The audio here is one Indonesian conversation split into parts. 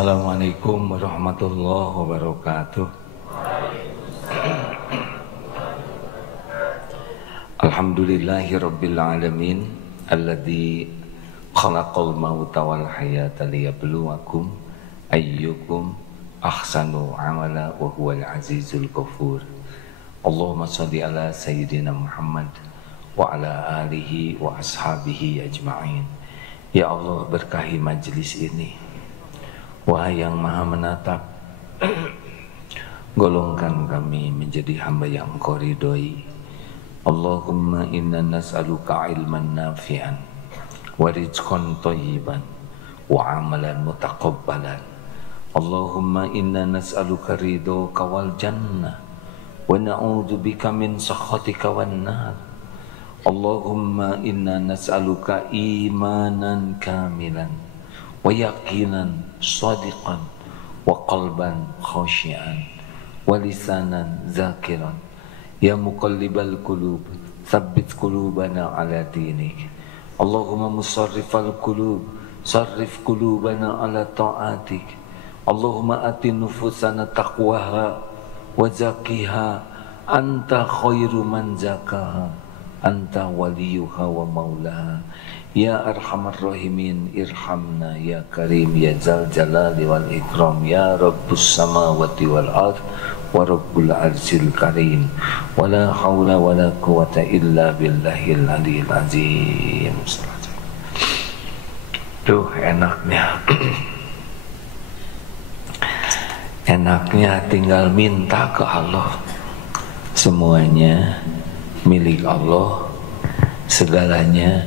Assalamualaikum warahmatullahi wabarakatuh. Alhamdulillahi rabbil alamin alladzi khalaqal mauta wal hayata liyabluwakum ayyukum ahsanu amala wa huwal azizul ghafur. Allahumma shalli ala sayyidina Muhammad wa ala alihi wa ashabihi ajma'in. Ya Allah, berkahi majlis ini. Wahai yang maha menatap, golongkan kami menjadi hamba yang Engkau ridhoi. Allahumma inna nas'aluka ilman nafi'an wa rizqan thayyiban wa amalan mutaqabbalan. Allahumma inna nas'aluka ridhoka wal jannah wa na'udzubika min sakhatika wan nar. Allahumma inna nas'aluka imanan kamilan wa yaqinan shadiqan wa qalban khashi'an wa lisanan zakiran. Ya muqallibal qulub tsabbit qulubana ala dinik. Allahumma musarrifal qulub sarrif qulubana ala ta'atik. Allahumma ati nufusana taqwaha wa zakkiha anta khairu man zakaha anta waliyuha wa maulaha. Ya arhamar rahimin irhamna ya karim ya zal jalali wal ikram ya rabbus samawati wal ard wa rabbul arsil karim. Wala hawla wala quwata illa billahil aliyil azim. Tuh enaknya enaknya tinggal minta ke Allah. Semuanya milik Allah, segalanya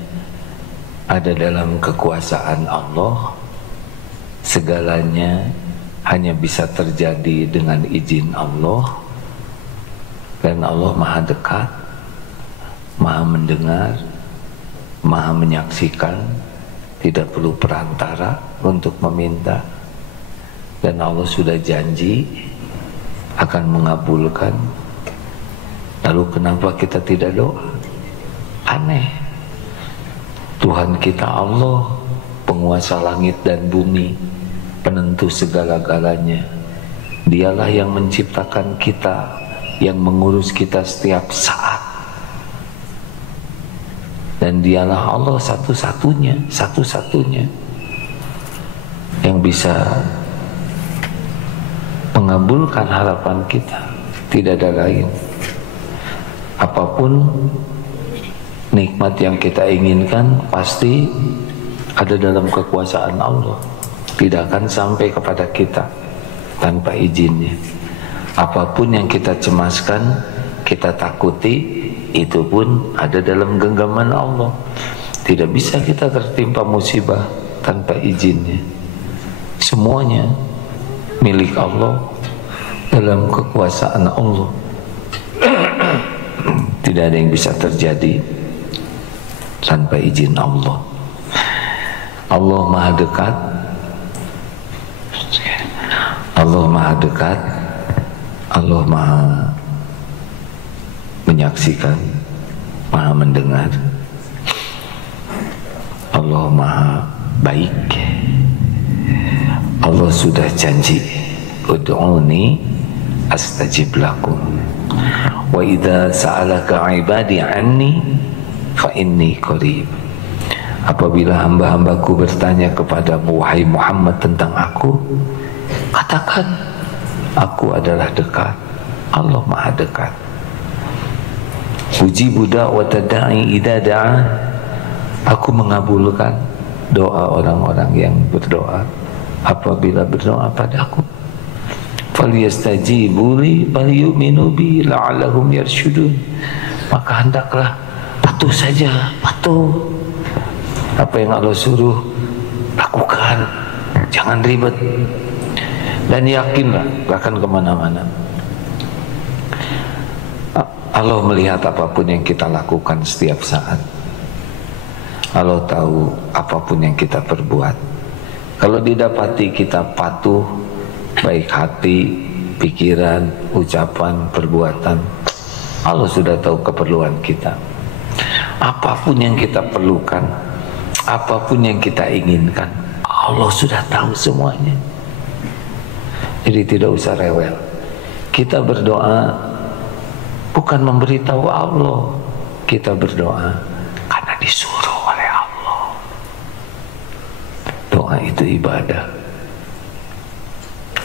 ada dalam kekuasaan Allah, segalanya hanya bisa terjadi dengan izin Allah. Dan Allah maha dekat, maha mendengar, maha menyaksikan, tidak perlu perantara untuk meminta. Dan Allah sudah janji akan mengabulkan. Lalu kenapa kita tidak doa? Aneh. Tuhan kita Allah, penguasa langit dan bumi, penentu segala-galanya. Dialah yang menciptakan kita, yang mengurus kita setiap saat. Dan dialah Allah satu-satunya yang bisa mengabulkan harapan kita. Tidak ada lain. Apapun nikmat yang kita inginkan pasti ada dalam kekuasaan Allah, tidak akan sampai kepada kita tanpa izinnya. Apapun yang kita cemaskan, kita takuti, itu pun ada dalam genggaman Allah. Tidak bisa kita tertimpa musibah tanpa izinnya. Semuanya milik Allah, dalam kekuasaan Allah. Tidak ada yang bisa terjadi tanpa izin Allah. Allah maha dekat, Allah maha dekat, Allah maha menyaksikan, maha mendengar, Allah maha baik. Allah sudah janji, ud'uni astajib lakum wa idza sa'alaka ibadi anni fa inni qarib. Apabila hamba-hambaku bertanya kepadamu wahai Muhammad tentang aku, katakan aku adalah dekat. Allah maha dekat. Ujibu da'wata da'i idza da'a. Aku mengabulkan doa orang-orang yang berdoa apabila berdoa padaku. Falyastajibu li walyu'minu bi la'allahum yarshudun. Maka hendaklah patuh saja, patuh. Apa yang Allah suruh lakukan, jangan ribet. Dan yakinlah, gak akan kemana-mana. Allah melihat apapun yang kita lakukan setiap saat. Allah tahu apapun yang kita perbuat. Kalau didapati kita patuh, baik hati, pikiran, ucapan, perbuatan, Allah sudah tahu keperluan kita. Apapun yang kita perlukan, apapun yang kita inginkan, Allah sudah tahu semuanya. Jadi tidak usah rewel. Kita berdoa bukan memberitahu Allah, kita berdoa karena disuruh oleh Allah. Doa itu ibadah.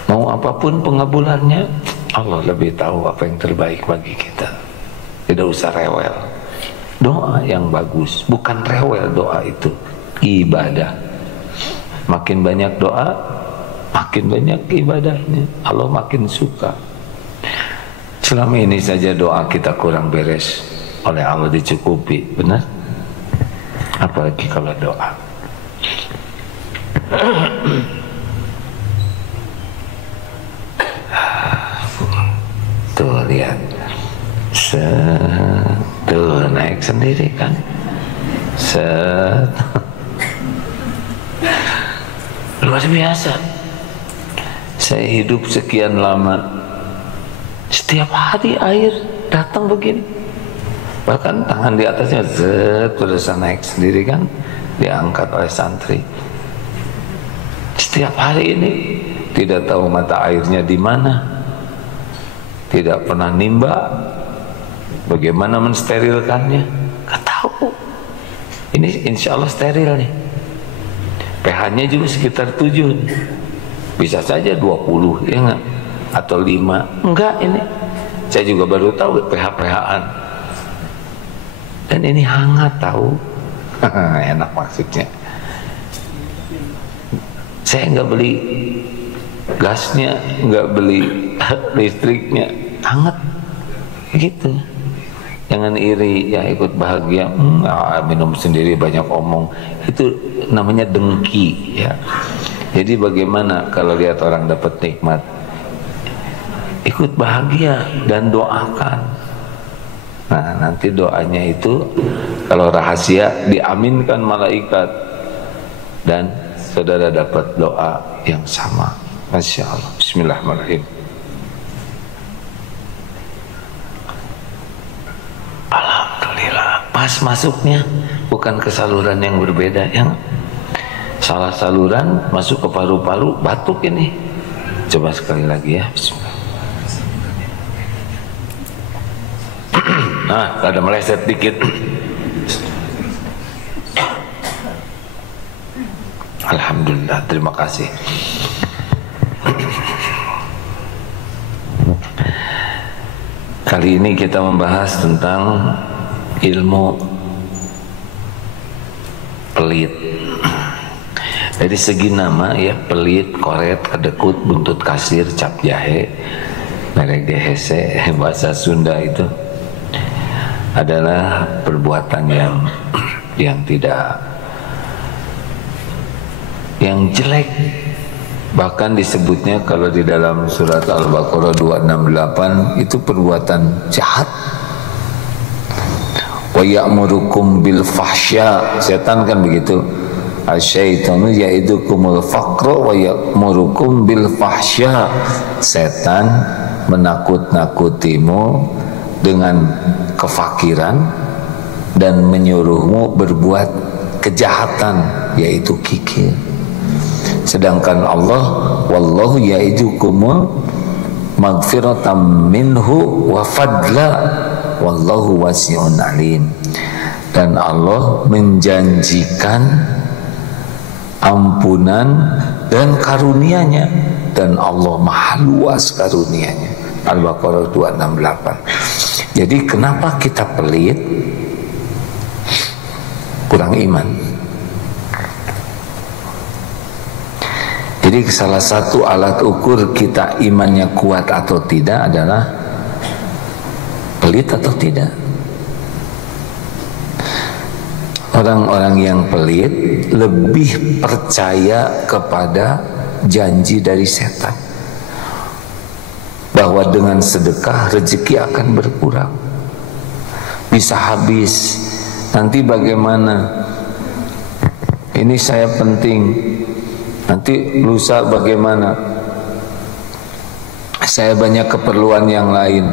Mau apapun pengabulannya, Allah lebih tahu apa yang terbaik bagi kita. Tidak usah rewel. Doa yang bagus, bukan rewel. Doa itu ibadah. Makin banyak doa, makin banyak ibadahnya. Allah makin suka. Selama ini saja doa kita kurang beres, oleh Allah dicukupi, benar? Apalagi kalau doa. Tuh lihat, tuh naik sendiri kan, luar biasa. Saya hidup sekian lama, setiap hari air datang begini, bahkan tangan di atasnya berusaha naik sendiri kan, diangkat oleh santri. Setiap hari ini tidak tahu mata airnya di mana, tidak pernah nimba, bagaimana mensterilkannya, nggak tahu. Ini insya Allah steril nih. pH-nya juga sekitar 7 nih. Bisa saja 20 ya enggak, atau 5. Enggak, ini saya juga baru tahu pH-pH-an. Dan ini hangat tahu. Enak maksudnya. Saya nggak beli gasnya, nggak beli listriknya, hangat gitu. Jangan iri, ya ikut bahagia. Minum sendiri banyak omong, itu namanya dengki ya. Jadi bagaimana kalau lihat orang dapat nikmat, ikut bahagia dan doakan. Nah nanti doanya itu kalau rahasia diaminkan malaikat, dan saudara dapat doa yang sama. Masya Allah. Bismillahirrahmanirrahim. Alhamdulillah. Pas masuknya bukan ke saluran yang berbeda, yang salah saluran masuk ke paru-paru, batuk ini. Coba sekali lagi ya. Bismillah. Nah, ada meleset dikit. Alhamdulillah, terima kasih. Kali ini kita membahas tentang ilmu pelit. Dari segi nama ya, pelit, koret, kedekut, buntut kasir, cap jahe, merek dehese, bahasa Sunda itu adalah perbuatan yang tidak, yang jelek. Bahkan disebutnya kalau di dalam surat Al-Baqarah 268 itu perbuatan jahat. Wa ya'murukum bil fahsya, setan kan begitu. Asyaitanu ya'idukumul faqra wa ya'murukum bil fahsya. Setan menakut-nakutimu dengan kefakiran dan menyuruhmu berbuat kejahatan, yaitu kikir. Sedangkan Allah, wallahu ya'idukum maghfiratan minhu wa fadla wallahu wasi'un alim. Dan Allah menjanjikan ampunan dan karunia-Nya, dan Allah maha luas karunia-Nya. Al-Baqarah 268. Jadi kenapa kita pelit? Kurang iman. Jadi salah satu alat ukur kita imannya kuat atau tidak adalah pelit atau tidak. Orang-orang yang pelit lebih percaya kepada janji dari setan, bahwa dengan sedekah rezeki akan berkurang, bisa habis, nanti bagaimana, ini saya penting, nanti lusa bagaimana, saya banyak keperluan yang lain.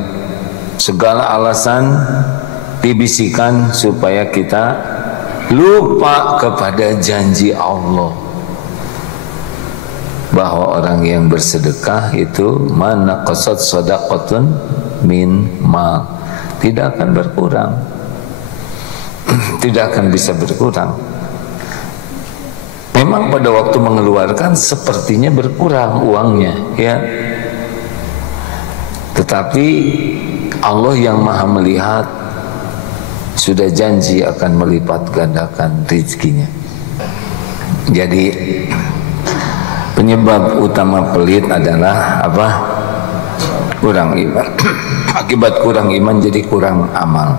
Segala alasan dibisikan supaya kita lupa kepada janji Allah. bahwa orang yang bersedekah itu mana qasad sadaqatun min mal, tidak akan berkurang, tidak akan bisa berkurang. Memang pada waktu mengeluarkan sepertinya berkurang uangnya, ya. Tetapi Allah yang maha melihat sudah janji akan melipat gandakan rezekinya. Jadi penyebab utama pelit adalah apa? Kurang iman. Akibat kurang iman jadi kurang amal.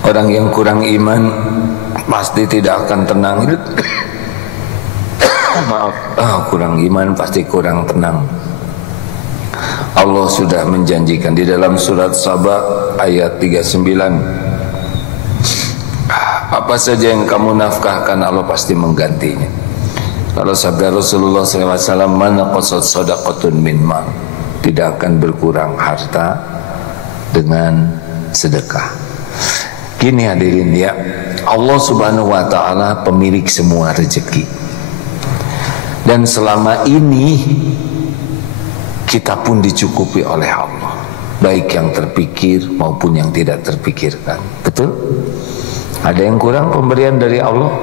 Orang yang kurang iman pasti tidak akan tenang. Maaf, kurang iman pasti kurang tenang. Allah sudah menjanjikan di dalam surat Saba ayat 39, apa saja yang kamu nafkahkan Allah pasti menggantinya. Kalau sabda Rasulullah SAW, mana qasad sadaqatun min mal, tidak akan berkurang harta dengan sedekah. Gini hadirin ya, Allah Subhanahu wa ta'ala pemilik semua rezeki. Dan selama ini kita pun dicukupi oleh Allah, baik yang terpikir maupun yang tidak terpikirkan. Betul? Ada yang kurang pemberian dari Allah?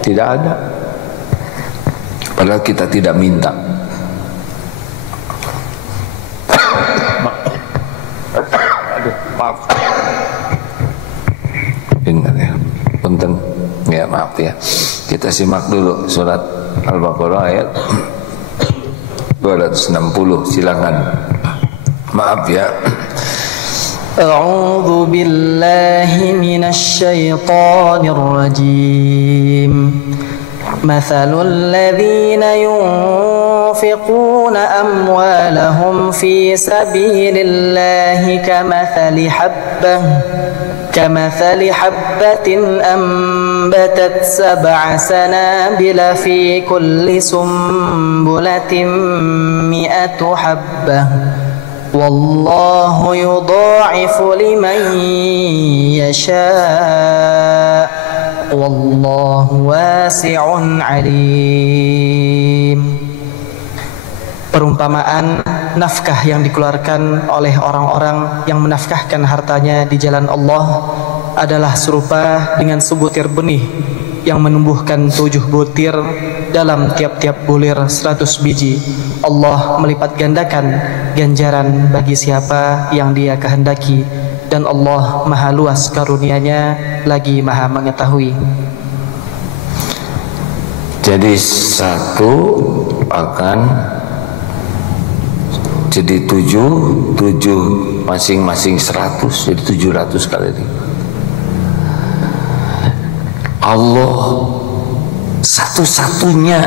Tidak ada. Padahal kita tidak minta. Aduh, maaf. Ingat ya, punten. Ya maaf ya. Kita simak dulu surat Al-Baqarah ayat 260. Silakan. Maaf ya. أعوذ بالله من الشيطان الرجيم مثل الذين ينفقون أموالهم في سبيل الله كمثل حبة أنبتت 7 سنابل في كل سنبلة 100 حبة والله يضاعف لمن يشاء والله واسع عليم. Perumpamaan nafkah yang dikeluarkan oleh orang-orang yang menafkahkan hartanya di jalan Allah adalah serupa dengan sebutir benih yang menumbuhkan 7 butir dalam tiap-tiap bulir 100 biji. Allah melipat gandakan ganjaran bagi siapa yang Dia kehendaki, dan Allah maha luas karunia-Nya lagi maha mengetahui. Jadi satu akan jadi 7 masing-masing 100, jadi 700 kali ini. Allah satu-satunya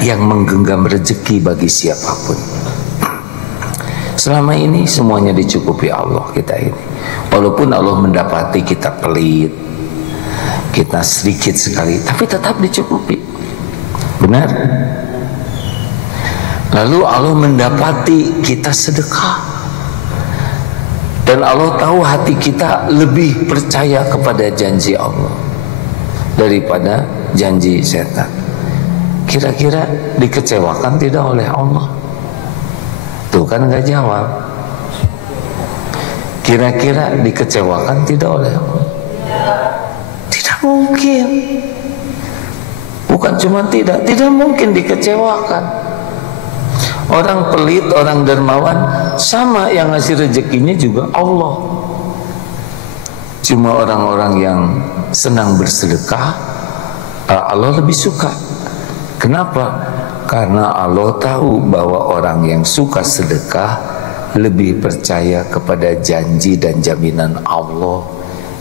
yang menggenggam rezeki bagi siapapun. Selama ini semuanya dicukupi Allah kita ini. Walaupun Allah mendapati kita pelit, kita sedikit sekali, tapi tetap dicukupi. Benar? Lalu Allah mendapati kita sedekah, dan Allah tahu hati kita lebih percaya kepada janji Allah daripada janji setan. Kira-kira dikecewakan tidak oleh Allah? Tuh kan nggak jawab. Kira-kira dikecewakan tidak oleh Allah? Tidak mungkin. Bukan cuma tidak mungkin dikecewakan. Orang pelit, orang dermawan, sama yang ngasih rezekinya juga Allah. Cuma orang-orang yang senang bersedekah, Allah lebih suka. Kenapa? Karena Allah tahu bahwa orang yang suka sedekah lebih percaya kepada janji dan jaminan Allah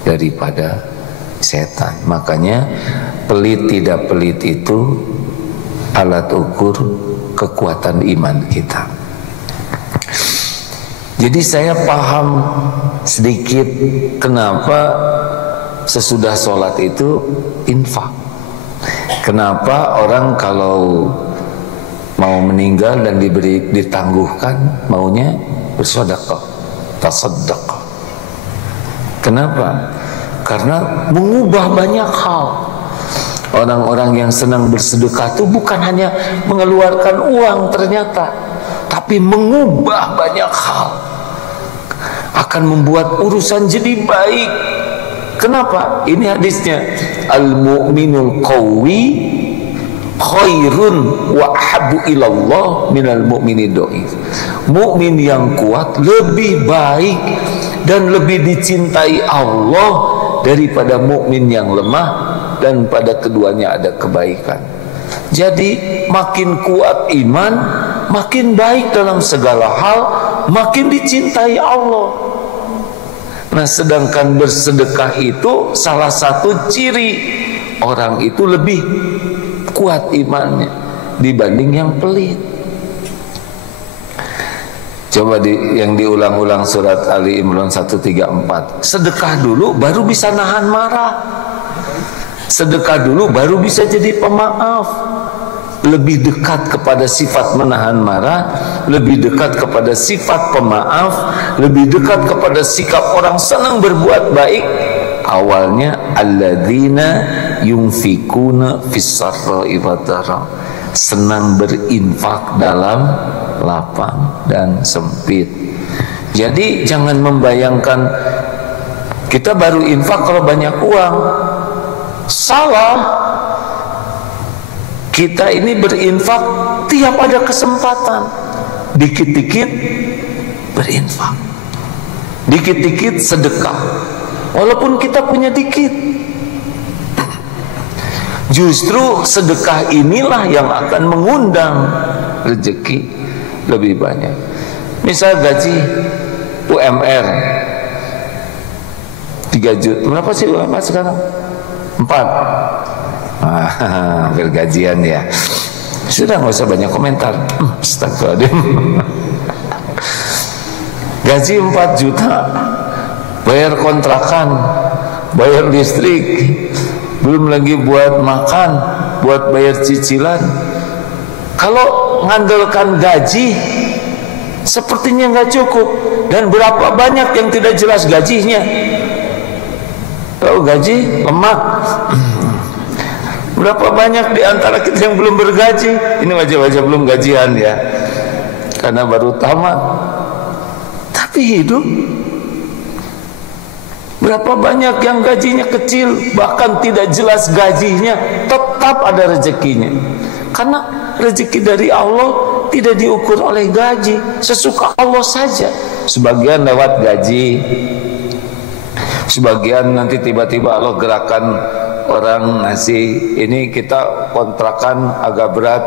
daripada setan. Makanya pelit tidak pelit itu alat ukur kekuatan iman kita. Jadi saya paham sedikit kenapa sesudah sholat itu infak. Kenapa orang kalau mau meninggal dan ditangguhkan maunya bersedekah, tasaddaqah. Kenapa? Karena mengubah banyak hal. Orang-orang yang senang bersedekah itu bukan hanya mengeluarkan uang ternyata, tapi mengubah banyak hal, akan membuat urusan jadi baik. Kenapa? Ini hadisnya, al-mu'minul qawi khairun wa ahabbu ilallah minal mu'minid dhaif. Mukmin yang kuat lebih baik dan lebih dicintai Allah daripada mukmin yang lemah, dan pada keduanya ada kebaikan. Jadi makin kuat iman, makin baik dalam segala hal, makin dicintai Allah. Nah, sedangkan bersedekah itu salah satu ciri orang itu lebih kuat imannya dibanding yang pelit. Coba yang diulang-ulang surat Ali Imran 134. Sedekah dulu baru bisa nahan marah. Sedekah dulu baru bisa jadi pemaaf. Lebih dekat kepada sifat menahan marah, lebih dekat kepada sifat pemaaf, lebih dekat kepada sikap orang senang berbuat baik. Awalnya alladzina yunfikuna fis-sarra'i wad-dharra, senang berinfak dalam lapang dan sempit. Jadi jangan membayangkan kita baru infak kalau banyak uang. Salah. Kita ini berinfak tiap ada kesempatan. Dikit-dikit berinfak, dikit-dikit sedekah, walaupun kita punya dikit. Justru sedekah inilah yang akan mengundang rezeki lebih banyak. Misal gaji UMR 3 juta. Berapa sih UMR sekarang? 4. Hampir gajian ya. Sudah, nggak usah banyak komentar. Astagfirullahaladzim. Gaji 4 juta, bayar kontrakan, bayar listrik, belum lagi buat makan, buat bayar cicilan. Kalau ngandalkan gaji, sepertinya nggak cukup. Dan berapa banyak yang tidak jelas gajinya? Tahu gaji lemak. Berapa banyak di antara kita yang belum bergaji? Ini wajah-wajah belum gajian ya, karena baru tamat. Tapi hidup. Berapa banyak yang gajinya kecil, bahkan tidak jelas gajinya, tetap ada rezekinya. Karena rezeki dari Allah tidak diukur oleh gaji, sesuka Allah saja. Sebagian lewat gaji, sebagian nanti tiba-tiba Allah gerakan orang ngasih. Ini kita kontrakan agak berat,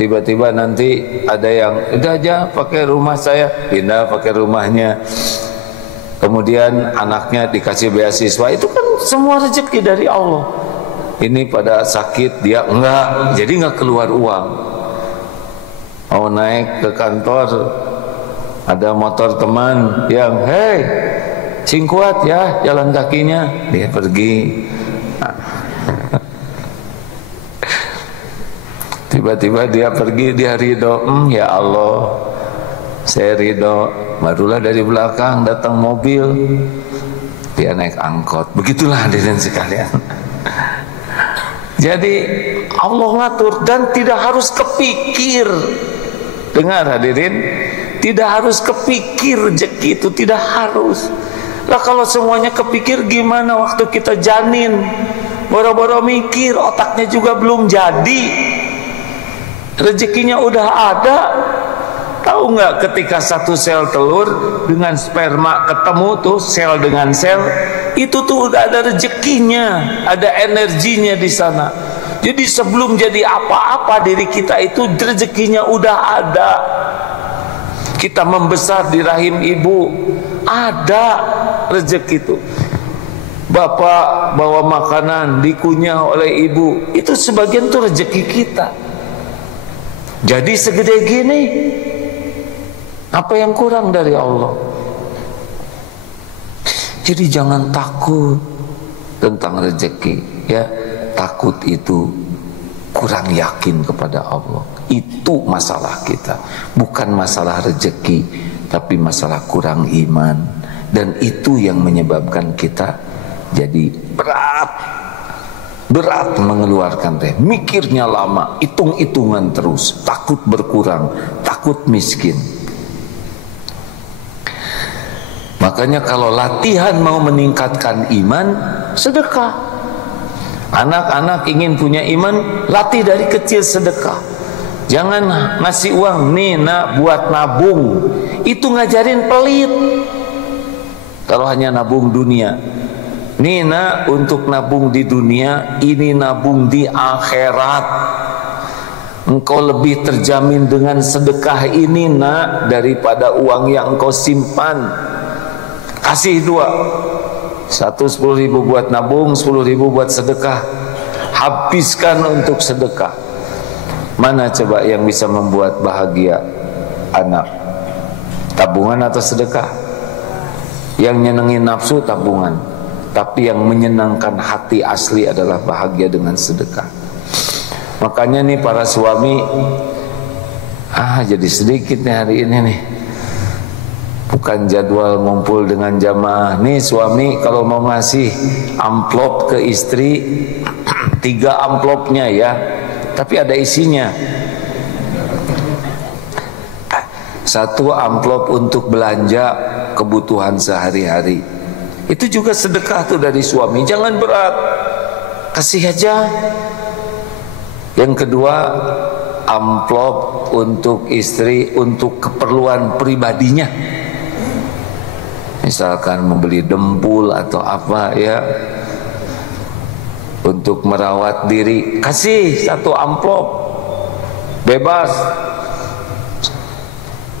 tiba-tiba nanti ada yang udah aja pakai rumah saya, pindah pakai rumahnya. Kemudian anaknya dikasih beasiswa. Itu kan semua rezeki dari Allah. Ini pada sakit dia enggak, jadi enggak keluar uang. Mau naik ke kantor, ada motor teman yang hey sing kuat ya jalan kakinya, dia pergi. Tiba-tiba dia pergi, dia ridho, ya Allah saya ridho. Barulah dari belakang datang mobil, dia naik angkot. Begitulah hadirin sekalian. Jadi Allah ngatur dan tidak harus kepikir. Dengar hadirin, tidak harus kepikir rezeki itu, tidak harus. Lah kalau semuanya kepikir gimana waktu kita janin? Boro-boro mikir, otaknya juga belum jadi, rezekinya udah ada. Tahu nggak ketika satu sel telur dengan sperma ketemu tuh sel dengan sel, itu tuh udah ada rezekinya, ada energinya di sana. Jadi sebelum jadi apa-apa diri kita itu rezekinya udah ada. Kita membesar di rahim ibu, ada rezeki itu. Bapak bawa makanan dikunyah oleh ibu, itu sebagian tuh rezeki kita. Jadi segede gini, apa yang kurang dari Allah? Jadi jangan takut tentang rezeki, ya. Takut itu kurang yakin kepada Allah. Itu masalah kita, bukan masalah rezeki, tapi masalah kurang iman. Dan itu yang menyebabkan kita jadi berat berat mengeluarkan teh, mikirnya lama, hitung-hitungan terus, takut berkurang, takut miskin. Makanya kalau latihan mau meningkatkan iman, sedekah. Anak-anak ingin punya iman, latih dari kecil sedekah. Jangan ngasih uang, nih nak buat nabung, itu ngajarin pelit. Kalau hanya nabung dunia, nih nak untuk nabung di dunia, ini nabung di akhirat. Engkau lebih terjamin dengan sedekah ini nak daripada uang yang engkau simpan. Kasih dua, satu 10.000 buat nabung, 10.000 buat sedekah. Habiskan untuk sedekah. Mana coba yang bisa membuat bahagia anak? Tabungan atau sedekah? Yang nyenengin nafsu tabungan, tapi yang menyenangkan hati asli adalah bahagia dengan sedekah. Makanya nih para suami, jadi sedikit nih hari ini nih, bukan jadwal ngumpul dengan jamaah. Nih suami kalau mau ngasih amplop ke istri, 3 amplopnya ya, tapi ada isinya. 1 amplop untuk belanja kebutuhan sehari-hari. Itu juga sedekah tuh dari suami. Jangan berat, kasih aja. Yang kedua, amplop untuk istri untuk keperluan pribadinya. Misalkan membeli dempul atau apa ya, untuk merawat diri, kasih 1 amplop, bebas.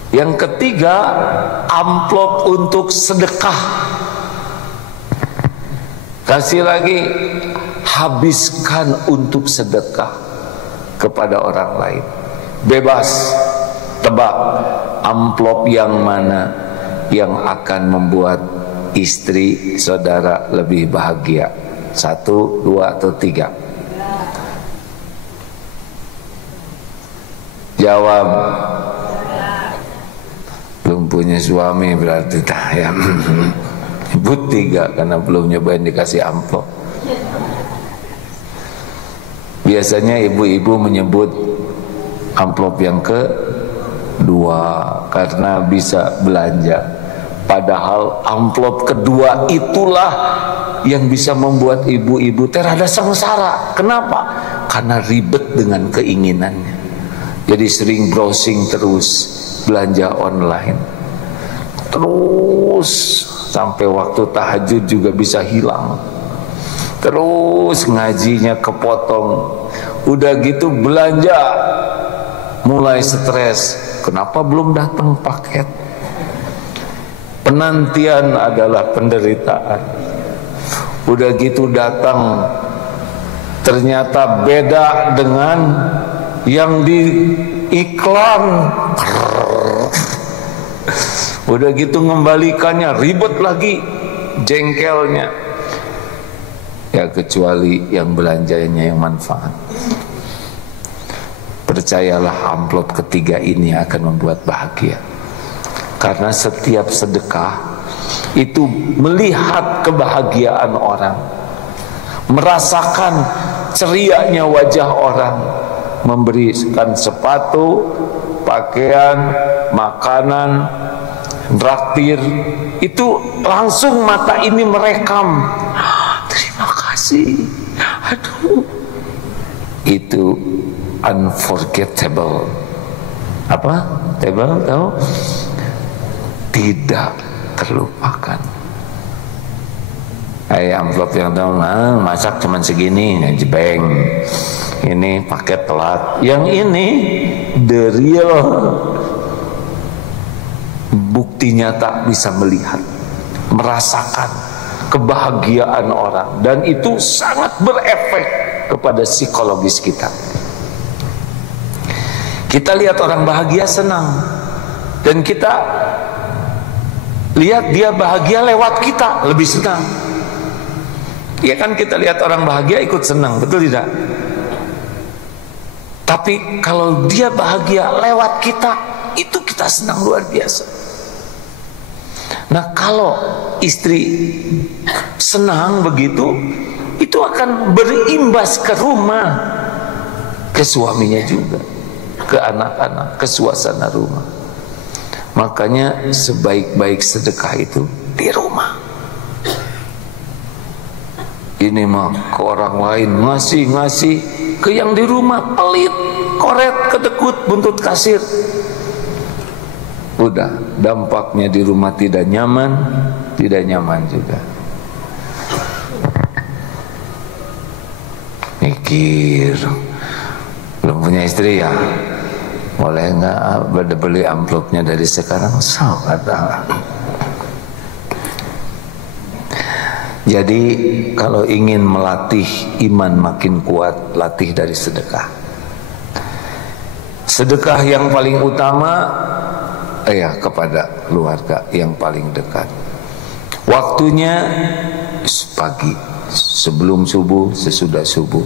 Yang ketiga, amplop untuk sedekah. Kasih lagi, habiskan untuk sedekah kepada orang lain. Bebas, tebak amplop yang mana yang akan membuat istri saudara lebih bahagia. 1, 2, atau 3? Jawab. Belum punya suami berarti ya. Ibu 3 karena belum nyobain dikasih amplop. Biasanya ibu-ibu menyebut amplop yang kedua karena bisa belanja. Padahal amplop kedua itulah yang bisa membuat ibu-ibu terada sengsara. Kenapa? Karena ribet dengan keinginannya. Jadi sering browsing terus, belanja online terus sampai waktu tahajud juga bisa hilang. Terus ngajinya kepotong. Udah gitu belanja mulai stres. Kenapa belum datang paket? Penantian adalah penderitaan. Udah gitu datang, ternyata beda dengan yang di iklan. Udah gitu ngembalikannya ribet lagi, jengkelnya. Ya kecuali yang belanjanya yang manfaat. Percayalah, amplop ketiga ini akan membuat bahagia. Karena setiap sedekah itu melihat kebahagiaan orang, merasakan cerianya wajah orang, memberikan sepatu, pakaian, makanan, traktir, itu langsung mata ini merekam. Terima kasih. Aduh, itu unforgettable. Apa? Table tahu? Tidak terlupakan. Amplop yang tahu, masak cuman segini, jebeng. Ini paket telat. Yang ini the real, bukti nyata bisa melihat, merasakan kebahagiaan orang, dan itu sangat berefek kepada psikologis kita. Kita lihat orang bahagia, senang, dan kita lihat dia bahagia lewat kita, lebih senang. Ya kan, kita lihat orang bahagia ikut senang, betul tidak? Tapi kalau dia bahagia lewat kita, itu kita senang luar biasa. Nah, kalau istri senang begitu, itu akan berimbas ke rumah, ke suaminya juga, ke anak-anak, ke suasana rumah. Makanya sebaik-baik sedekah itu di rumah. Ini mah ke orang lain ngasih, ke yang di rumah pelit, koret, kedekut, buntut kasir. Udah, dampaknya di rumah tidak nyaman juga. Mikir, belum punya istri ya, boleh nggak beli amplopnya dari sekarang? Kata. Jadi kalau ingin melatih iman makin kuat, latih dari sedekah. Sedekah yang paling utama kepada keluarga yang paling dekat. Waktunya pagi, sebelum subuh, sesudah subuh.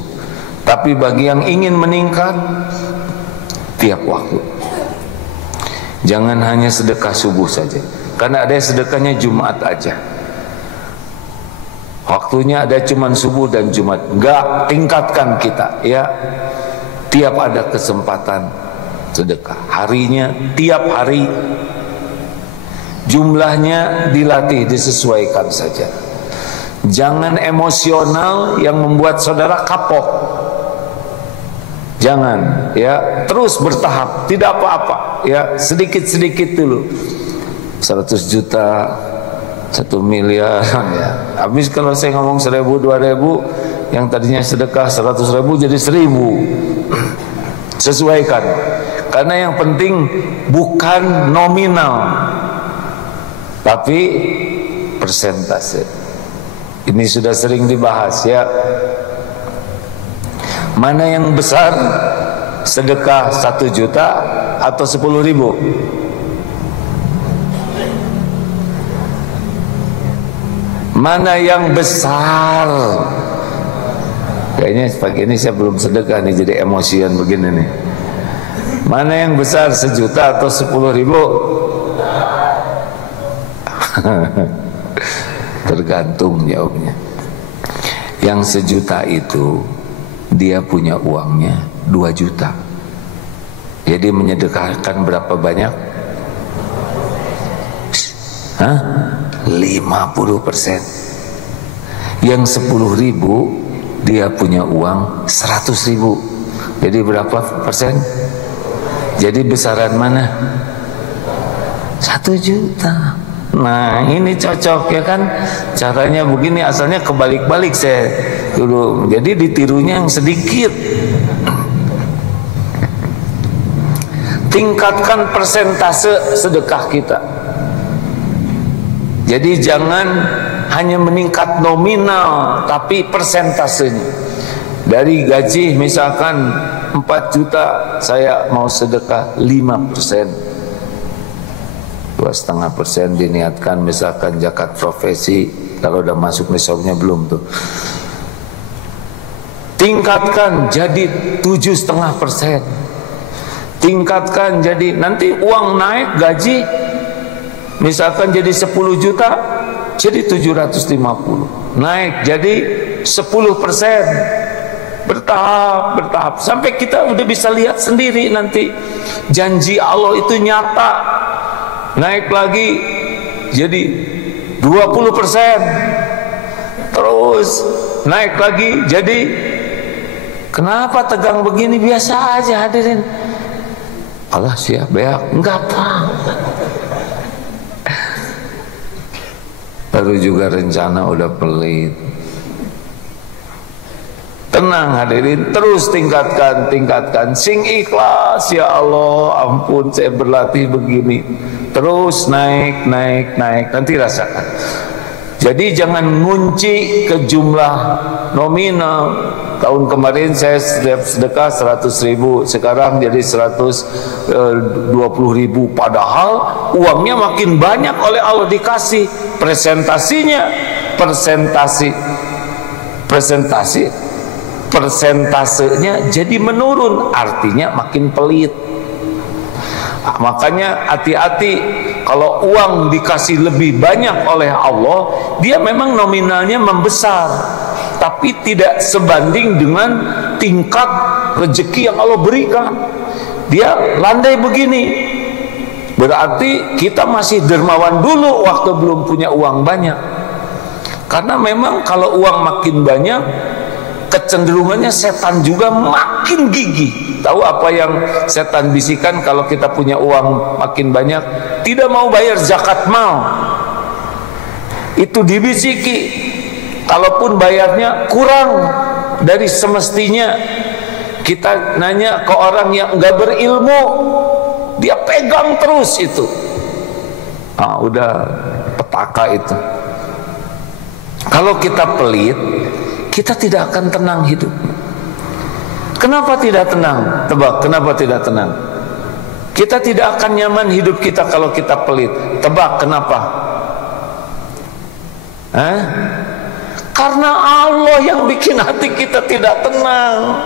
Tapi bagi yang ingin meningkat, tiap waktu. Jangan hanya sedekah subuh saja, karena ada sedekahnya Jumat aja. Waktunya ada cuman subuh dan Jumat. Enggak, tingkatkan kita ya. Tiap ada kesempatan sedekah, harinya, tiap hari. Jumlahnya dilatih, disesuaikan saja. Jangan emosional yang membuat saudara kapok. Jangan ya, terus bertahap, tidak apa-apa ya, sedikit-sedikit dulu. 100 juta, 1 miliar ya. Habis kalau saya ngomong 1000, 2000, yang tadinya sedekah 100.000 jadi 1000. Sesuaikan. Karena yang penting bukan nominal, tapi persentase. Ini sudah sering dibahas ya. Mana yang besar, sedekah 1 juta atau 10.000? Mana yang besar? Kayaknya pagi ini saya belum sedekah nih, jadi emosian begini nih. Mana yang besar, 1 juta atau 10.000? Tergantung jawabnya. Yang 1 juta itu dia punya uangnya 2 juta. Jadi menyedekahkan berapa banyak? 50%. Yang 10.000 dia punya uang 100.000. Jadi berapa persen? Jadi besaran mana? 1 juta. Nah ini cocok ya kan. Caranya begini, asalnya kebalik-balik saya dulu. Jadi ditirunya yang sedikit. Tingkatkan persentase sedekah kita. Jadi jangan hanya meningkat nominal, tapi persentasenya. Dari gaji misalkan 4 juta, saya mau sedekah 5%. 2,5% diniatkan misalkan zakat profesi. Kalau udah masuk nisabnya belum tuh. Tingkatkan jadi 7,5%. Tingkatkan jadi, nanti uang naik gaji misalkan jadi 10 juta, jadi 750. Naik jadi 10%. Bertahap sampai kita udah bisa lihat sendiri nanti janji Allah itu nyata. Naik lagi jadi 20%, terus naik lagi jadi, kenapa tegang begini? Biasa aja hadirin. Allah siap beak, enggak apa. Baru juga rencana udah pelit. Tenang hadirin, terus tingkatkan. Sing ikhlas, ya Allah, ampun saya berlatih begini. Terus naik, nanti rasakan. Jadi jangan ngunci ke jumlah nominal. Tahun kemarin saya sedekah 100.000, sekarang jadi 120.000. Padahal uangnya makin banyak oleh Allah dikasih. Persentasenya jadi menurun, artinya makin pelit. Makanya hati-hati kalau uang dikasih lebih banyak oleh Allah, dia memang nominalnya membesar, tapi tidak sebanding dengan tingkat rezeki yang Allah berikan. Dia landai begini, berarti kita masih dermawan dulu waktu belum punya uang banyak. Karena memang kalau uang makin banyak, kecenderungannya setan juga makin gigih. Tahu apa yang setan bisikan kalau kita punya uang makin banyak? Tidak mau bayar zakat mal. Itu dibisiki. Kalaupun bayarnya kurang dari semestinya, kita nanya ke orang yang enggak berilmu, dia pegang terus itu. Udah petaka itu. Kalau kita pelit, kita tidak akan tenang hidup. Kenapa tidak tenang? Tebak, kenapa tidak tenang? Kita tidak akan nyaman hidup kita kalau kita pelit. Tebak, kenapa? Karena Allah yang bikin hati kita tidak tenang.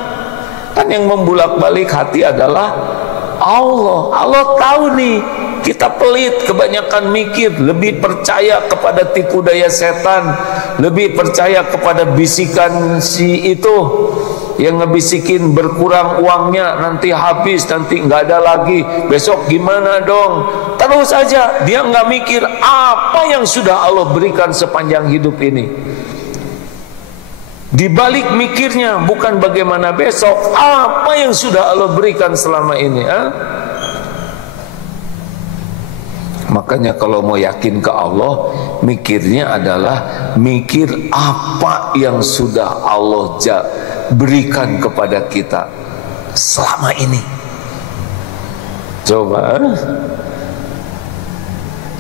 Kan yang membulak-balik hati adalah Allah. Allah tahu nih kita pelit, kebanyakan mikir, lebih percaya kepada tipu daya setan, lebih percaya kepada bisikan si itu yang ngebisikin berkurang uangnya, nanti habis, nanti nggak ada lagi, besok gimana dong. Terus aja dia nggak mikir apa yang sudah Allah berikan sepanjang hidup ini. Di balik mikirnya bukan bagaimana besok, apa yang sudah Allah berikan selama ini. Makanya kalau mau yakin ke Allah, mikirnya adalah mikir apa yang sudah Allah berikan kepada kita selama ini. Coba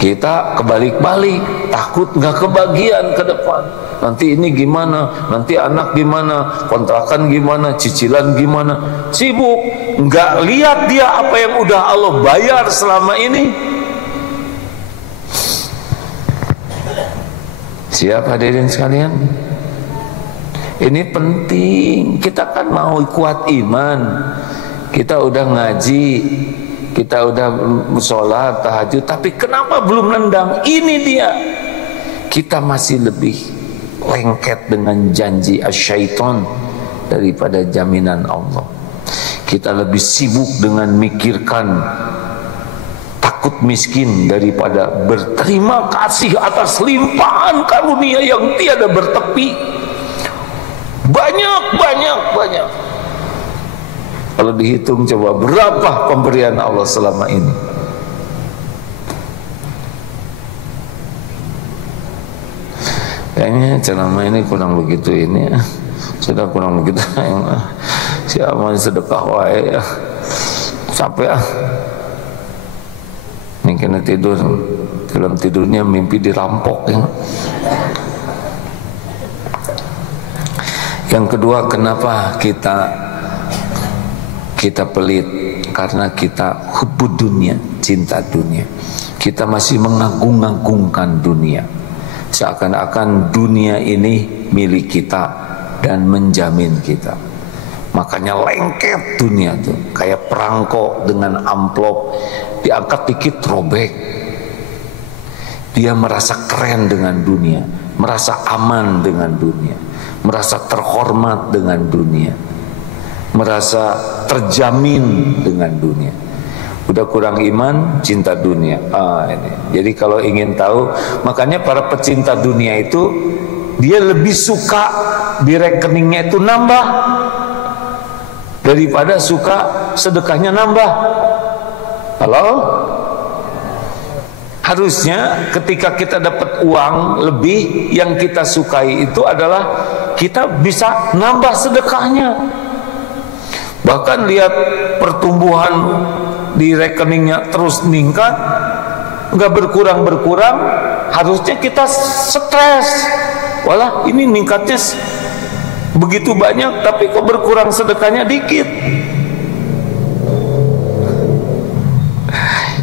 kita kebalik-balik, takut nggak kebagian ke depan. Nanti ini gimana, nanti anak gimana, kontrakan gimana, cicilan gimana. Sibuk, nggak lihat dia apa yang udah Allah bayar selama ini. Siap hadirin sekalian? Ini penting. Kita kan mau kuat iman, kita udah ngaji, kita udah sholat tahajud, tapi kenapa belum nendang? Ini dia, kita masih lebih lengket dengan janji asyaiton daripada jaminan Allah. Kita lebih sibuk dengan mikirkan takut miskin daripada berterima kasih atas limpahan karunia yang tiada bertepi. Banyak. Kalau dihitung coba berapa pemberian Allah selama ini. Kayaknya ceramah ini kurang begitu ini ya. Sudah kurang begitu. Siapa sedekah wae ya. Capek ah. Ini kena tidur, dalam tidurnya mimpi dirampok ya. Yang kedua, kenapa kita pelit? Karena kita hubbud dunia, cinta dunia. Kita masih mengagung-agungkan dunia, seakan-akan dunia ini milik kita dan menjamin kita. Makanya lengket dunia tuh, kayak perangko dengan amplop, diangkat dikit robek. Dia merasa keren dengan dunia, merasa aman dengan dunia, merasa terhormat dengan dunia, merasa terjamin dengan dunia. Udah kurang iman, cinta dunia. Ini. Jadi kalau ingin tahu, makanya para pecinta dunia itu dia lebih suka di rekeningnya itu nambah daripada suka sedekahnya nambah. Halo? Harusnya ketika kita dapat uang lebih, yang kita sukai itu adalah kita bisa nambah sedekahnya. Bahkan lihat pertumbuhan di rekeningnya terus meningkat, nggak berkurang-berkurang, harusnya kita stres. Walah, ini meningkatnya begitu banyak, tapi kok berkurang sedekahnya dikit.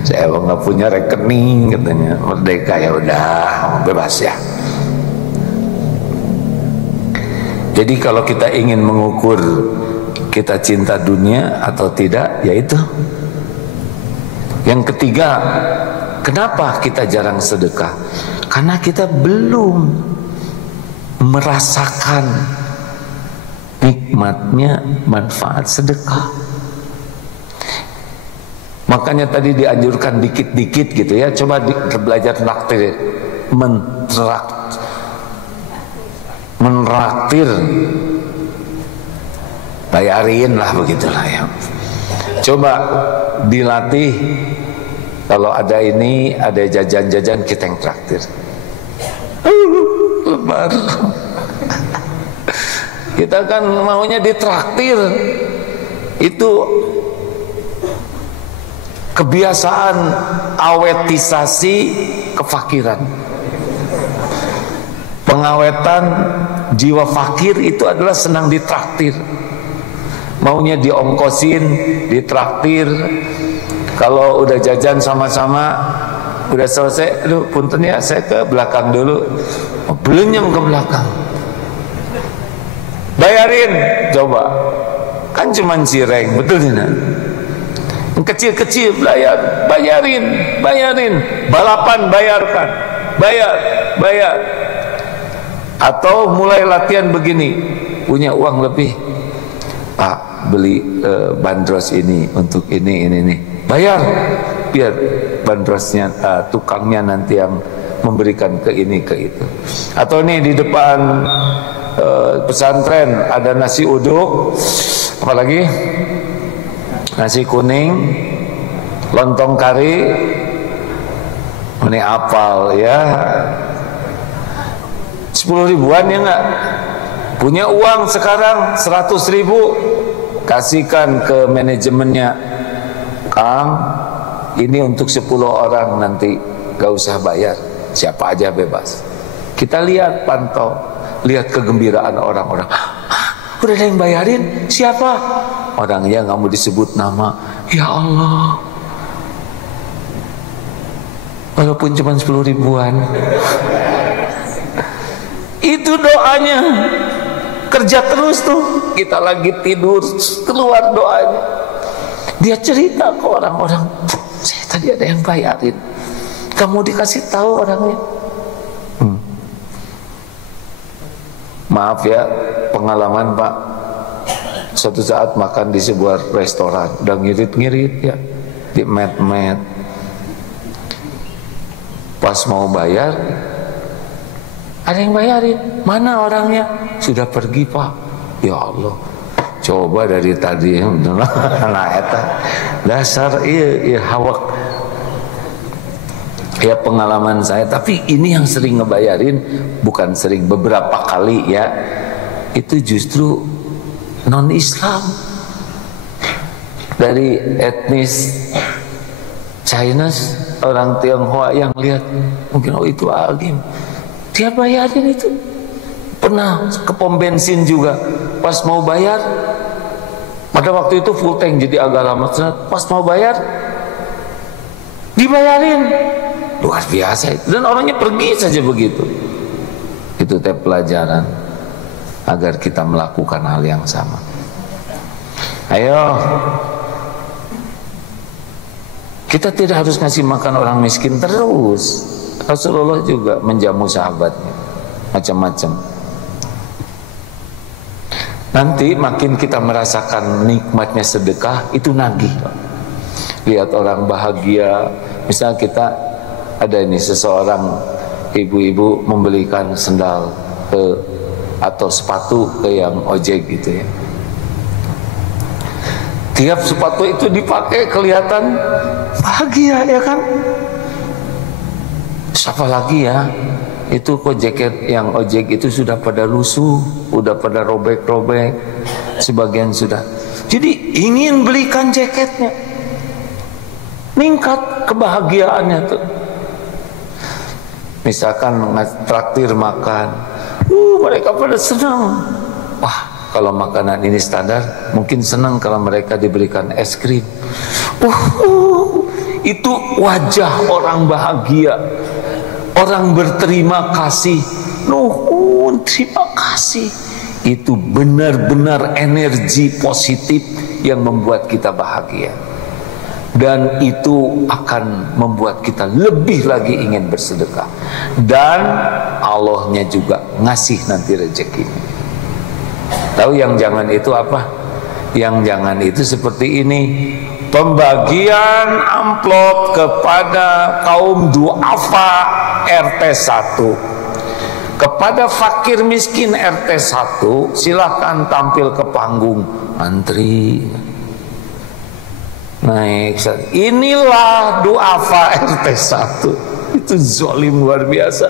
Saya nggak punya rekening katanya, merdeka ya udah bebas ya. Jadi kalau kita ingin mengukur kita cinta dunia atau tidak, yaitu. Yang ketiga, kenapa kita jarang sedekah? Karena kita belum merasakan nikmatnya manfaat sedekah. Makanya tadi dianjurkan dikit-dikit gitu ya. Coba belajar traktir, menraktir, bayarin lah, begitulah ya. Coba dilatih, kalau ada ini, ada jajan-jajan, kita yang traktir. Lebar. Kita kan maunya ditraktir. Itu kebiasaan awetisasi kefakiran. Pengawetan jiwa fakir itu adalah senang ditraktir. Maunya diongkosin, ditraktir. Kalau udah jajan sama-sama, udah selesai, aduh punten ya, saya ke belakang dulu. Belenyem ke belakang. Bayarin, coba. Kan cuman cireng, betul tidak? Kecil-kecil bayarin. Balapan bayarkan. Bayar. Atau mulai latihan begini, punya uang lebih, Pak, beli bandros ini untuk ini. Bayar, biar bandrosnya tukangnya nanti yang memberikan ke ini ke itu. Atau nih di depan pesantren ada nasi uduk, apalagi nasi kuning, lontong kari, ini apal ya, 10 ribuan ya enggak? Punya uang sekarang 100 ribu, kasihkan ke manajemennya, Kang, ini untuk 10 orang nanti, gak usah bayar, siapa aja bebas. Kita lihat, pantau, lihat kegembiraan orang-orang. Udah ada yang bayarin, siapa? Orangnya gak mau disebut nama. Ya Allah, walaupun cuma 10 ribuan, itu doanya. Kerja terus tuh, kita lagi tidur, keluar doanya. Dia cerita ke orang-orang, saya tadi ada yang bayarin. Kamu dikasih tahu orangnya. Maaf ya, pengalaman Pak. Suatu saat makan di sebuah restoran, udah ngirit-ngirit ya, di met-met. Pas mau bayar, ada yang bayarin. Mana orangnya? Sudah pergi Pak. Ya Allah, coba dari tadi nah eta dasar iya hawak. Ya pengalaman saya, tapi ini yang sering ngebayarin, bukan sering, beberapa kali ya, itu justru non-Islam, dari etnis Chinese, orang Tionghoa yang lihat mungkin oh itu alim, dia bayarin itu. Pernah ke pom bensin juga, pas mau bayar, pada waktu itu full tank jadi agak lama, pas mau bayar dibayarin. Luar biasa itu. Dan orangnya pergi saja begitu. Itu pelajaran agar kita melakukan hal yang sama. Ayo, kita tidak harus ngasih makan orang miskin terus. Rasulullah juga menjamu sahabatnya macam-macam. Nanti makin kita merasakan nikmatnya sedekah, itu nagih. Lihat orang bahagia. Misalnya kita ada ini, seseorang ibu-ibu membelikan sendal atau sepatu ke yang ojek gitu ya. Tiap sepatu itu dipakai kelihatan bahagia ya kan. Siapa lagi ya, itu kok jaket yang ojek itu sudah pada lusuh, udah pada robek-robek, sebagian sudah. Jadi ingin belikan jaketnya, meningkat kebahagiaannya tuh. Misalkan traktir makan, mereka pada senang. Wah, kalau makanan ini standar, mungkin senang kalau mereka diberikan es krim. Itu wajah orang bahagia, orang berterima kasih. Nuhun, terima kasih. Itu benar-benar energi positif yang membuat kita bahagia. Dan itu akan membuat kita lebih lagi ingin bersedekah. Dan Allahnya juga ngasih nanti rezekinya. Tahu yang jangan itu apa? Yang jangan itu seperti ini, pembagian amplop kepada kaum duafa RT 1. Kepada fakir miskin RT 1 silahkan tampil ke panggung, antri naik. Inilah duafa RT 1. Itu zalim luar biasa.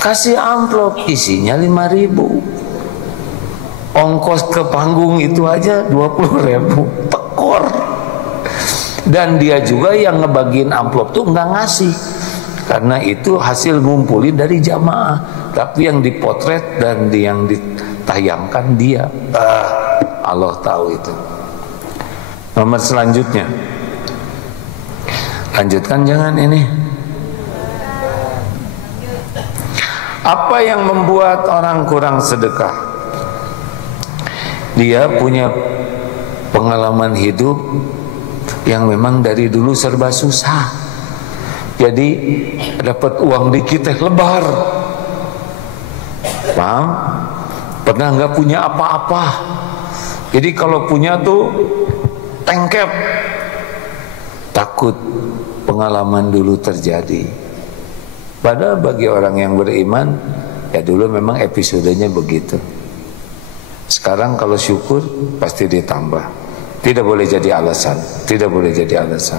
Kasih amplop isinya 5.000, ongkos ke panggung itu aja 20.000, tekor. Dan dia juga yang ngebagiin amplop tuh nggak ngasih, karena itu hasil ngumpulin dari jamaah, tapi yang dipotret dan yang ditayangkan dia. Allah tahu itu. Nomor selanjutnya, lanjutkan jangan ini. Apa yang membuat orang kurang sedekah? Dia punya pengalaman hidup yang memang dari dulu serba susah. Jadi dapat uang dikit lebar. Paham? Pernah nggak punya apa-apa. Jadi kalau punya tuh tengkep. Takut pengalaman dulu terjadi. Padahal bagi orang yang beriman, ya dulu memang episodenya begitu. Sekarang kalau syukur pasti ditambah. Tidak boleh jadi alasan. Tidak boleh jadi alasan.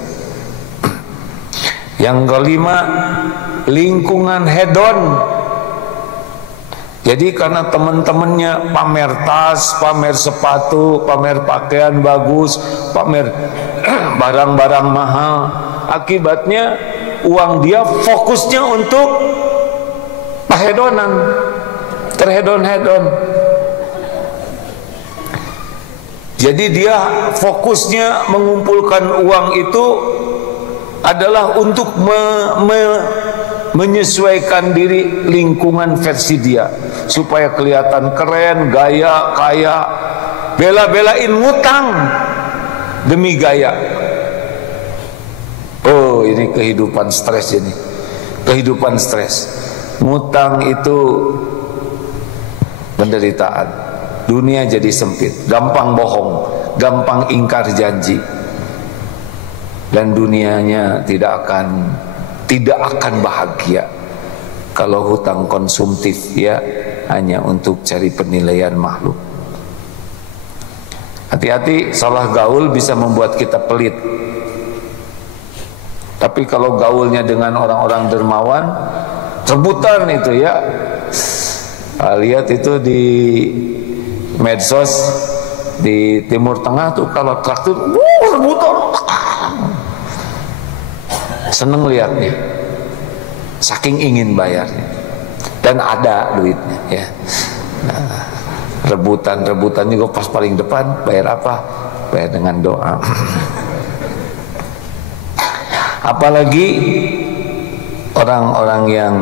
Yang kelima, lingkungan hedon. Jadi karena teman-temannya pamer tas, pamer sepatu, pamer pakaian bagus, pamer barang-barang mahal, akibatnya uang dia fokusnya untuk pahedonan, terhedon-hedon. Jadi dia fokusnya mengumpulkan uang itu adalah untuk menyesuaikan diri lingkungan versi dia, supaya kelihatan keren, gaya, kaya, bela-belain ngutang demi gaya. Oh, ini kehidupan stres ini. Kehidupan stres. Ngutang itu penderitaan. Dunia jadi sempit, gampang bohong, gampang ingkar janji. Dan dunianya tidak akan bahagia kalau hutang konsumtif, ya, hanya untuk cari penilaian makhluk. Hati-hati, salah gaul bisa membuat kita pelit. Tapi kalau gaulnya dengan orang-orang dermawan, rebutan itu, ya. Lihat itu di medsos di Timur Tengah tuh, kalau traktir rebutan, seneng lihatnya, saking ingin bayarnya, dan ada duitnya, ya. Nah, rebutan juga pas paling depan, bayar apa? Bayar dengan doa. Apalagi orang-orang yang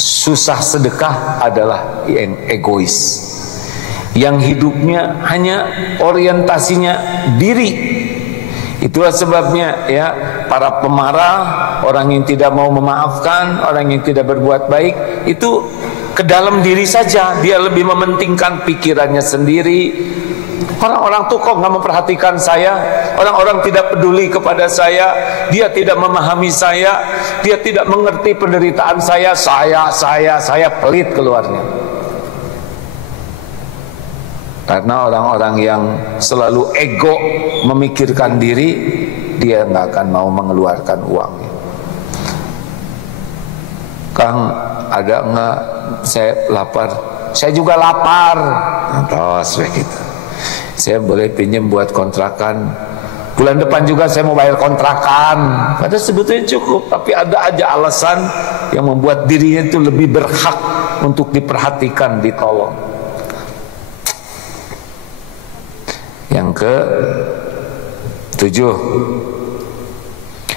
susah sedekah adalah yang egois, yang hidupnya hanya orientasinya diri. Itulah sebabnya, ya, para pemarah, orang yang tidak mau memaafkan, orang yang tidak berbuat baik, itu ke dalam diri saja. Dia lebih mementingkan pikirannya sendiri. Orang-orang tuh kok nggak memperhatikan saya, orang-orang tidak peduli kepada saya, dia tidak memahami saya, dia tidak mengerti penderitaan saya pelit keluarnya. Karena orang-orang yang selalu ego memikirkan diri, dia nggak akan mau mengeluarkan uangnya. Kang, ada nggak? Saya lapar. Saya juga lapar. Terus begitu. Saya boleh pinjam buat kontrakan. Bulan depan juga saya mau bayar kontrakan. Padahal sebetulnya cukup, tapi ada aja alasan yang membuat dirinya itu lebih berhak untuk diperhatikan, ditolong. Yang ke-7,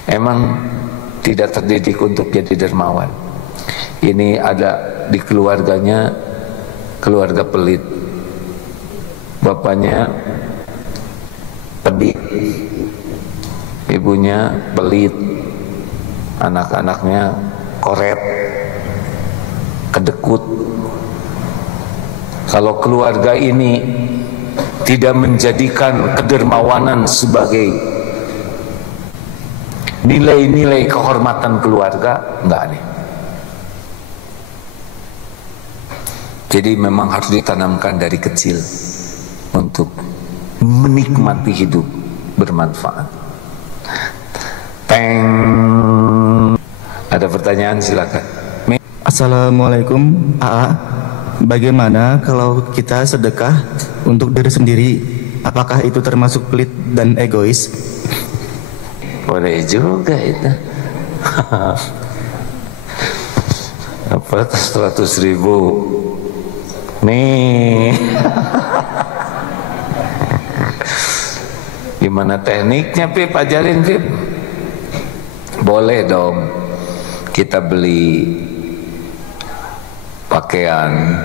emang tidak terdidik untuk jadi dermawan. Ini ada di keluarganya, keluarga pelit. Bapaknya pelit, ibunya pelit, anak-anaknya koret, kedekut, Kalau keluarga ini tidak menjadikan kedermawanan sebagai nilai-nilai kehormatan keluarga, enggak nih. Jadi memang harus ditanamkan dari kecil untuk menikmati hidup bermanfaat. Teng. Ada pertanyaan, silakan. Assalamualaikum, AA. Bagaimana kalau kita sedekah untuk diri sendiri? Apakah itu termasuk pelit dan egois? Boleh juga itu. Apa 100.000 nih. Gimana tekniknya, Pip? Ajarin, Pip. Boleh dong kita beli pakaian,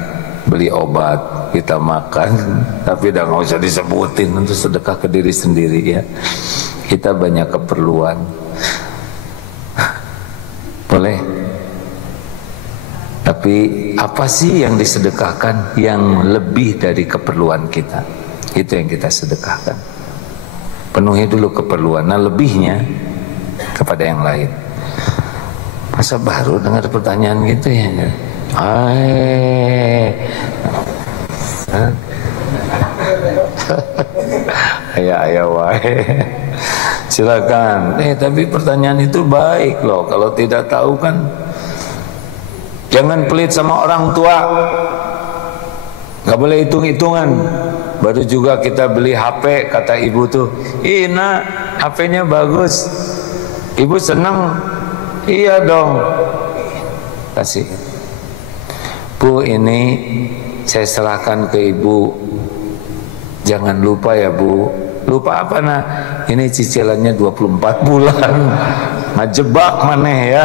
beli obat, kita makan, tapi udah nggak usah disebutin untuk sedekah ke diri sendiri ya. Kita banyak keperluan. Boleh. Tapi apa sih yang disedekahkan yang lebih dari keperluan kita? Itu yang kita sedekahkan. Penuhi dulu keperluan, nah lebihnya kepada yang lain. Masa baru dengar pertanyaan gitu ya? Ayah wae. Silakan. Tapi pertanyaan itu baik loh. Kalau tidak tahu kan jangan pelit sama orang tua. Gak boleh hitung-hitungan. Baru juga kita beli HP, kata ibu tuh, "Ih nak, HP-nya bagus." Ibu senang. Iya dong. Kasih. Bu, ini saya serahkan ke ibu. Jangan lupa ya bu. Lupa apa nak? Ini cicilannya 24 bulan. Ngejebak maneh ya.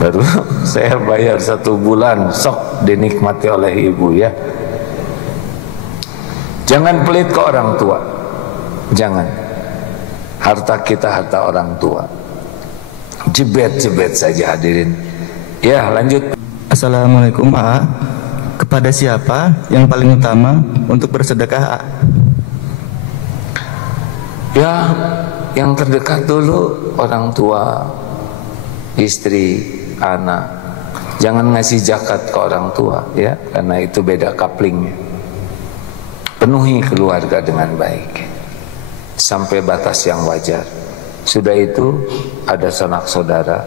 Baru saya bayar 1 bulan, sok dinikmati oleh ibu ya. Jangan pelit ke orang tua. Jangan. Harta kita harta orang tua. Jebet-jebet saja hadirin. Ya, lanjut. Assalamualaikum, AA. Kepada siapa yang paling utama untuk bersedekah, AA? Ya, yang terdekat dulu, orang tua, istri, anak. Jangan ngasih zakat ke orang tua ya, karena itu beda kaplingnya. Penuhi keluarga dengan baik sampai batas yang wajar. Sudah itu ada sanak saudara,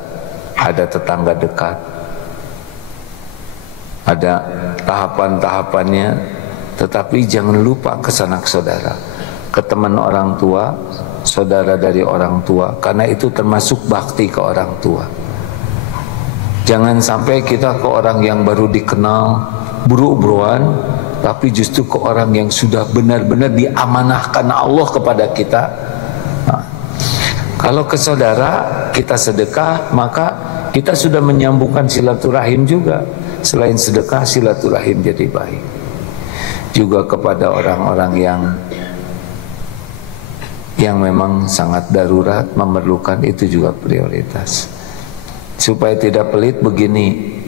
ada tetangga dekat, ada tahapan-tahapannya. Tetapi jangan lupa ke sanak saudara, ke teman orang tua, saudara dari orang tua, karena itu termasuk bakti ke orang tua. Jangan sampai kita ke orang yang baru dikenal buru-buruan, tapi justru ke orang yang sudah benar-benar diamanahkan Allah kepada kita. Nah, kalau ke saudara kita sedekah, maka kita sudah menyambungkan silaturahim juga. Selain sedekah, silaturahim jadi baik. Juga kepada orang-orang yang memang sangat darurat, memerlukan, itu juga prioritas. Supaya tidak pelit begini,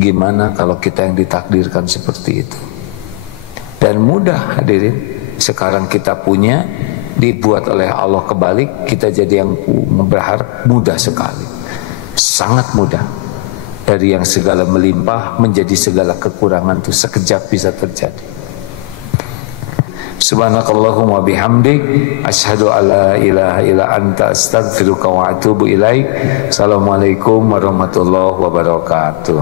gimana kalau kita yang ditakdirkan seperti itu? Dan mudah hadirin, sekarang kita punya, dibuat oleh Allah kebalik, kita jadi yang berharap, mudah sekali. Sangat mudah. Dari yang segala melimpah menjadi segala kekurangan itu sekejap bisa terjadi. Subhanakallahumma bihamdik, asyhadu alla ilaha illa anta, astaghfiruka wa atubu ilaik. Assalamualaikum warahmatullahi wabarakatuh.